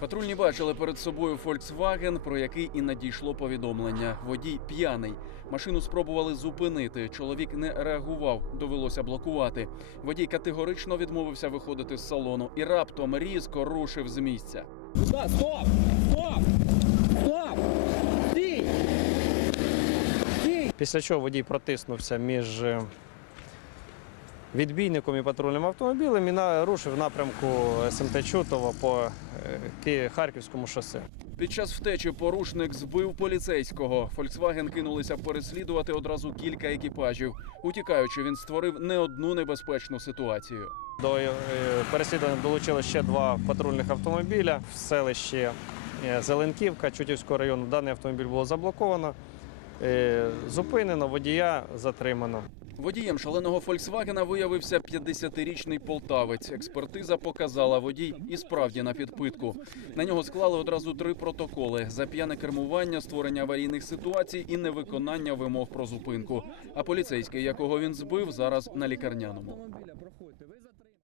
Патрульні бачили перед собою Volkswagen, про який і надійшло повідомлення. Водій п'яний. Машину спробували зупинити. Чоловік не реагував, довелося блокувати. Водій категорично відмовився виходити з салону і раптом різко рушив з місця. Стоп! Стоп! Стоп! Стій! Стій! Після чого водій протиснувся між е, відбійником і патрульним автомобілем і на- рушив в напрямку СМТ Чутова по е, Харківському шосе. Під час втечі порушник збив поліцейського. Volkswagen кинулися переслідувати одразу кілька екіпажів. Утікаючи, він створив не одну небезпечну ситуацію. До е, переслідування долучили ще два патрульних автомобіля в селищі е, Зеленківка Чутівського району. Даний автомобіль було заблоковано, зупинено, водія затримано. Водієм шаленого Фольксвагена виявився 50-річний полтавець. Експертиза показала водій і справді на підпитку. На нього склали одразу три протоколи: за п'яне кермування, створення аварійних ситуацій і невиконання вимог про зупинку. А поліцейський, якого він збив, зараз на лікарняному.